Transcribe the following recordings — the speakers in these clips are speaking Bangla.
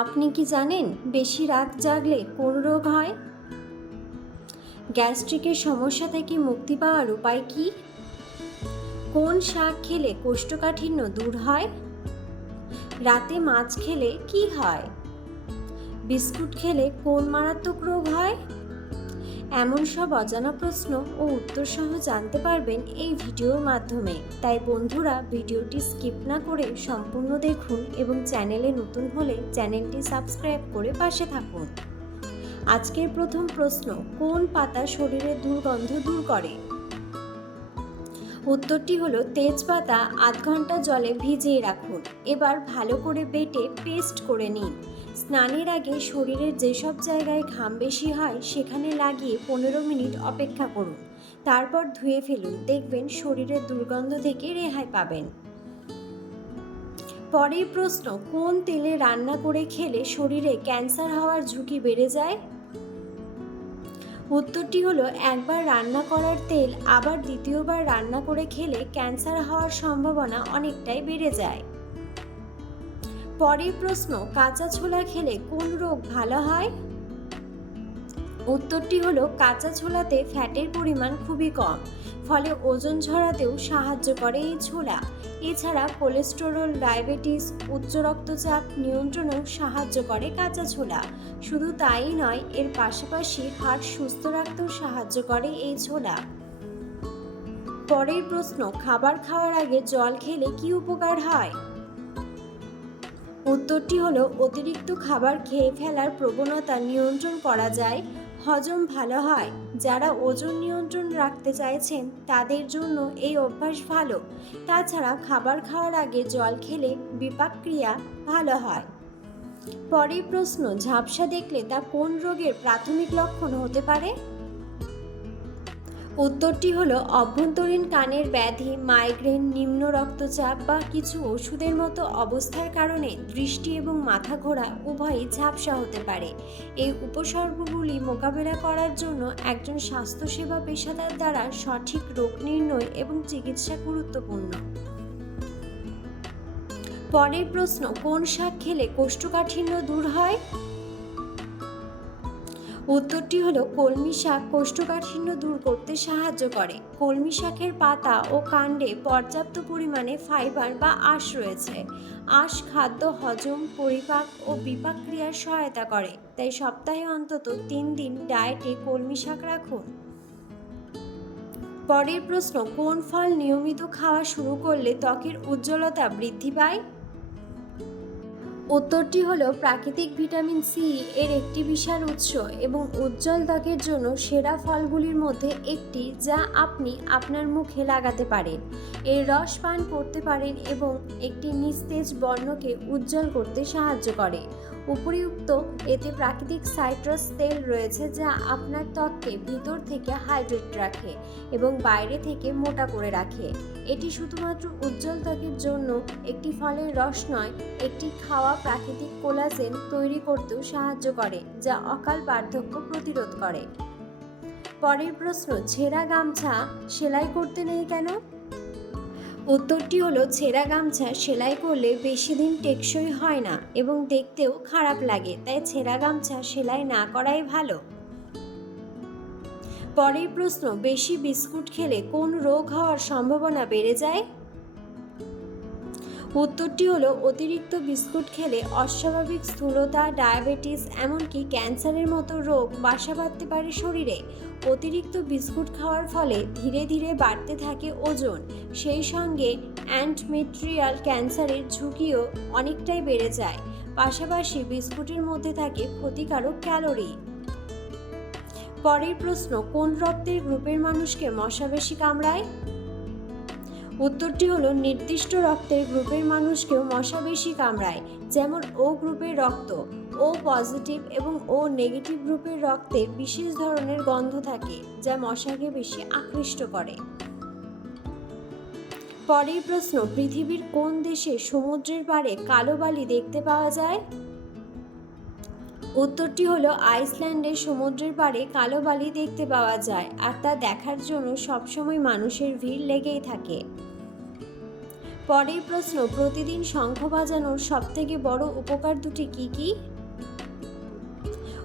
আপনি কি জানেন বেশি রাত জাগলে কোন রোগ হয়? গ্যাস্ট্রিকের সমস্যা থেকে মুক্তি পাওয়ার উপায় কি? কোন শাক খেলে কোষ্ঠকাঠিন্য দূর হয়? রাতে মাছ খেলে কি হয়? বিস্কুট খেলে কোন মারাত্মক রোগ হয়? এমন সব অজানা প্রশ্ন ও উত্তর সহ জানতে পারবেন এই ভিডিওর মাধ্যমে। তাই বন্ধুরা, ভিডিওটি স্কিপ না করে সম্পূর্ণ দেখুন এবং চ্যানেলে নতুন হলে চ্যানেলটি সাবস্ক্রাইব করে পাশে থাকুন। আজকের প্রথম প্রশ্ন, কোন পাতা শরীরের দুর্গন্ধ দূর করে? উত্তরটি হলো তেজপাতা, আধ ঘণ্টা জলে ভিজিয়ে রাখুন। এবার ভালো করে বেটে পেস্ট করে নিন। স্নানের আগে শরীরের যেসব জায়গায় ঘাম বেশি হয়, সেখানে লাগিয়ে পনেরো মিনিট অপেক্ষা করুন। তারপর ধুয়ে ফেলুন। দেখবেন শরীরের দুর্গন্ধ থেকে রেহাই পাবেন। পরের প্রশ্ন, কোন তেলে রান্না করে খেলে শরীরে ক্যান্সার হওয়ার ঝুঁকি বেড়ে যায়? উত্তরটি হলো, একবার রান্না করার তেল, আবার দ্বিতীয়বার রান্না করে খেলে ক্যান্সার হওয়ার সম্ভাবনা অনেকটাই বেড়ে যায়। পরের প্রশ্ন, কাঁচা ছোলা খেলে কোন রোগ ভালো হয়? উত্তরটি হলো, কাঁচা ছোলাতে ফ্যাটের পরিমাণ খুবই কম, ফলে ওজন ঝরাতেও সাহায্য করে এই ছোলা। এছাড়া কোলেস্টেরল, ডায়াবেটিস, উচ্চ রক্তচাপ নিয়ন্ত্রণেও সাহায্য করে কাঁচা ছোলা। শুধু তাই নয়, এর পাশাপাশি হার্ট সুস্থ রাখতেও সাহায্য করে এই ছোলা। পরের প্রশ্ন, খাবার খাওয়ার আগে জল খেলে কি উপকার হয়? উত্তরটি হলো, অতিরিক্ত খাবার খেয়ে ফেলার প্রবণতা নিয়ন্ত্রণ করা যায়, হজম ভালো হয়। যারা ওজন নিয়ন্ত্রণ রাখতে চাইছেন, তাদের জন্য এই অভ্যাস ভালো। তাছাড়া খাবার খাওয়ার আগে জল খেলে বিপাক ক্রিয়া ভালো হয়। পরের প্রশ্ন, ঝাপসা দেখলে তা কোন রোগের প্রাথমিক লক্ষণ হতে পারে? উত্তরটি হলো, অভ্যন্তরীণ কানের ব্যাধি, মাইগ্রেন, নিম্ন রক্তচাপ বা কিছু ওষুধের মতো অবস্থার কারণে দৃষ্টি এবং মাথা ঘোরা উভয়ই ঝাপসা হতে পারে। এই উপসর্গগুলি মোকাবেলা করার জন্য একজন স্বাস্থ্যসেবা পেশাদার দ্বারা সঠিক রোগ নির্ণয় এবং চিকিৎসা গুরুত্বপূর্ণ। পরের প্রশ্ন, কোন শাক খেলে কোষ্ঠকাঠিন্য দূর হয়? উত্তরটি হলো, কলমি শাক কোষ্ঠকাঠিন্য দূর করতে সাহায্য করে। কলমি শাকের পাতা ও কাণ্ডে পর্যাপ্ত পরিমাণে ফাইবার বা আঁশ রয়েছে। আঁশ খাদ্য হজম, পরিপাক ও বিপাক ক্রিয়ার সহায়তা করে। তাই সপ্তাহে অন্তত তিন দিন ডায়েটে কলমি শাক রাখুন। পরের প্রশ্ন, কোন ফল নিয়মিত খাওয়া শুরু করলে ত্বকের উজ্জ্বলতা বৃদ্ধি পায়? উত্তরটি হলো প্রাকৃতিক ভিটামিন সি এর একটি বিশাল উৎস এবং উজ্জ্বল ত্বকের জন্য সেরা ফলগুলির মধ্যে একটি যা আপনি আপনার মুখে লাগাতে পারেন। এর রস পান করতে পারেন এবং একটি নিস্তেজ বর্ণকে উজ্জ্বল করতে সাহায্য করে। উপরিউক্ত এতে প্রাকৃতিক সাইট্রাস তেল রয়েছে যা আপনার ত্বককে ভিতর থেকে হাইড্রেট রাখে এবং বাইরে থেকে মোটা করে রাখে। এটি শুধুমাত্র উজ্জ্বল ত্বকের জন্য একটি ফলের রস নয়, একটি খাওয়া প্রাকৃতিক কোলাজেন তৈরি করতেও সাহায্য করে, যা অকাল বার্ধক্য প্রতিরোধ করে। পরের প্রশ্ন, ছেঁড়া গামছা সেলাই করতে নেই কেন? উত্তরটি হলো, ছেঁড়া গামছা সেলাই করলে বেশি দিন টেকসই হয় না এবং দেখতেও খারাপ লাগে, তাই ছেঁড়া গামছা সেলাই না করাই ভালো। পরের প্রশ্ন, বেশি বিস্কুট খেলে কোন রোগ হওয়ার সম্ভাবনা বেড়ে যায়? উত্তরটি হলো, অতিরিক্ত বিস্কুট খেলে অস্বাভাবিক স্থূলতা, ডায়াবেটিস, এমনকি ক্যান্সারের মতো রোগ বাসা বাঁধতে পারে শরীরে। অতিরিক্ত বিস্কুট খাওয়ার ফলে ধীরে ধীরে বাড়তে থাকে ওজন। সেই সঙ্গে অ্যান্টমেট্রিয়াল ক্যান্সারের ঝুঁকিও অনেকটাই বেড়ে যায়। পাশাপাশি বিস্কুটের মধ্যে থাকে ক্ষতিকারক ক্যালোরি। পরের প্রশ্ন, কোন রক্তের গ্রুপের মানুষকে মশা বেশি কামড়ায়? উত্তরটি হলো, নির্দিষ্ট রক্তের গ্রুপের মানুষকেও মশা বেশি কামড়ায়, যেমন ও গ্রুপের রক্ত। ও পজিটিভ এবং ও নেগেটিভ গ্রুপের রক্তে বিশেষ ধরনের গন্ধ থাকে, যা মশাকে বেশি আকৃষ্ট করে। পরের প্রশ্ন, পৃথিবীর কোন দেশে সমুদ্রের পাড়ে কালো বালি দেখতে পাওয়া যায়? উত্তরটি হলো আইসল্যান্ডের সমুদ্রের পাড়ে কালো বালি দেখতে পাওয়া যায়, আর তা দেখার জন্য সবসময় মানুষের ভিড় লেগেই থাকে। পরের প্রশ্ন, প্রতিদিন শঙ্খ বাজানোর সবথেকে বড় উপকার দুটি কি কি?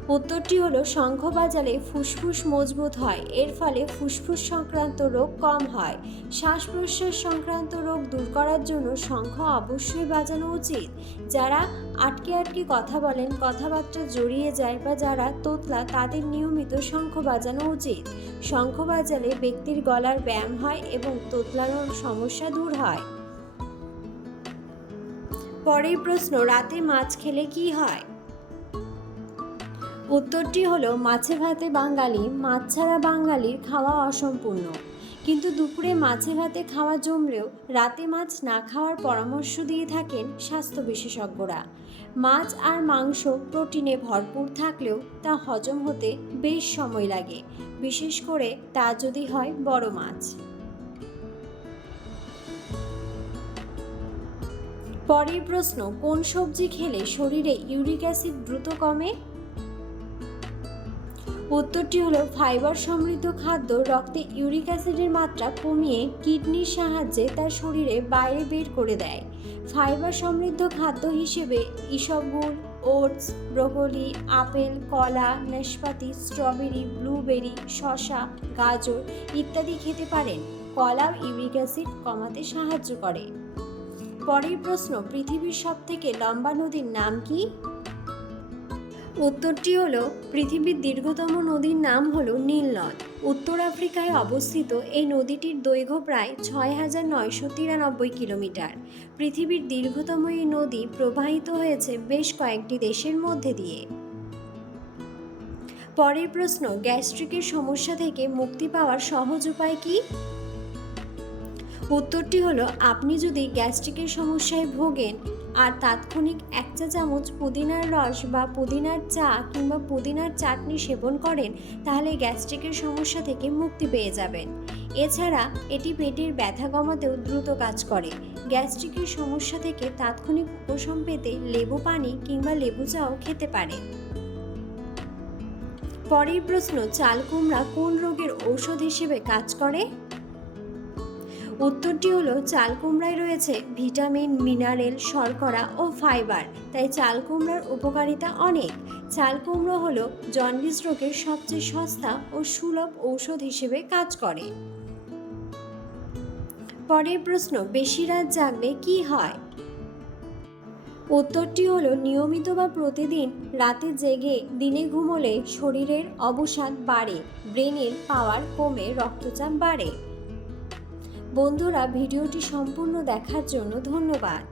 উত্তরটি হলো, শঙ্খ বাজালে ফুসফুস মজবুত হয়, এর ফলে ফুসফুস সংক্রান্ত রোগ কম হয়। শ্বাস প্রশ্বাস সংক্রান্ত রোগ দূর করার জন্য শঙ্খ অবশ্যই বাজানো উচিত। যারা আটকে আটকে কথা বলেন, কথাবার্তা জড়িয়ে যায় বা যারা তোতলা, তাদের নিয়মিত শঙ্খ বাজানো উচিত। শঙ্খ বাজালে ব্যক্তির গলার ব্যায়াম হয় এবং তোতলানোর সমস্যা দূর হয়। পরের প্রশ্ন, রাতে মাছ খেলে কি হয়? উত্তরটি হলো, মাছে ভাতে বাঙালি, মাছ ছাড়া বাঙালির খাওয়া অসম্পূর্ণ। কিন্তু দুপুরে মাছে ভাতে খাওয়া জমলেও রাতে মাছ না খাওয়ার পরামর্শ দিয়ে থাকেন স্বাস্থ্য বিশেষজ্ঞরা। মাছ আর মাংস প্রোটিনে ভরপুর থাকলেও তা হজম হতে বেশ সময় লাগে। বিশেষ করে তা যদি হয় বড় মাছ। পরের প্রশ্ন, কোন সবজি খেলে শরীরে ইউরিক অ্যাসিড দ্রুত কমে? উত্তরটি হলো, ফাইবার সমৃদ্ধ খাদ্য রক্তে ইউরিক অ্যাসিডের মাত্রা কমিয়ে কিডনির সাহায্যে তার শরীরে বাইরে বের করে দেয়। ফাইবার সমৃদ্ধ খাদ্য হিসেবে ইসবগুল ওটস, ব্রোকলি, আপেল, কলা, নাশপাতি, স্ট্রবেরি, ব্লুবেরি, শসা, গাজর ইত্যাদি খেতে পারেন। কলাও ইউরিক অ্যাসিড কমাতে সাহায্য করে। পরের প্রশ্ন, পৃথিবীর সবথেকে লম্বা নদীর নাম কি? উত্তরটি হলো, পৃথিবীর দীর্ঘতম নদীর নাম হল নীল নদ। উত্তর আফ্রিকায় অবস্থিত এই নদীটির দৈর্ঘ্য প্রায় ছয় হাজার নয়শো তিরানব্বই কিলোমিটার। পৃথিবীর দীর্ঘতম এই নদী প্রবাহিত হয়েছে বেশ কয়েকটি দেশের মধ্যে দিয়ে। পরের প্রশ্ন, গ্যাস্ট্রিকের সমস্যা থেকে মুক্তি পাওয়ার সহজ উপায় কি? উত্তরটি হলো, আপনি যদি গ্যাস্ট্রিকের সমস্যায় ভোগেন আর তাৎক্ষণিক এক চা চামচ পুদিনার রস বা পুদিনার চা কিংবা পুদিনার চাটনি সেবন করেন, তাহলে গ্যাস্ট্রিকের সমস্যা থেকে মুক্তি পেয়ে যাবেন। এছাড়া, এটি পেটের ব্যথা কমাতেও দ্রুত কাজ করে। গ্যাস্ট্রিকের সমস্যা থেকে তাৎক্ষণিক উপশম পেতে লেবু পানি কিংবা লেবু চাও খেতে পারেন। পরের প্রশ্ন, চাল কুমড়া কোন রোগের ঔষধ হিসেবে কাজ করে? উত্তরটি হলো, চাল কুমড়ায় রয়েছে ভিটামিন, মিনারেল, শর্করা ও ফাইবার, তাই চাল কুমড়ার উপকারিতা অনেক। চাল কুমড়ো হলো জন্ডিস রোগের সবচেয়ে সস্তা ও সুলভ ঔষধ হিসেবে কাজ করে। পরের প্রশ্ন, বেশি রাত জাগলে কি হয়? উত্তরটি হলো, নিয়মিত বা প্রতিদিন রাতে জেগে দিনে ঘুমোলে শরীরের অবসাদ বাড়ে, ব্রেনের পাওয়ার কমে, রক্তচাপ বাড়ে। বন্ধুরা ভিডিওটি সম্পূর্ণ দেখার জন্য ধন্যবাদ।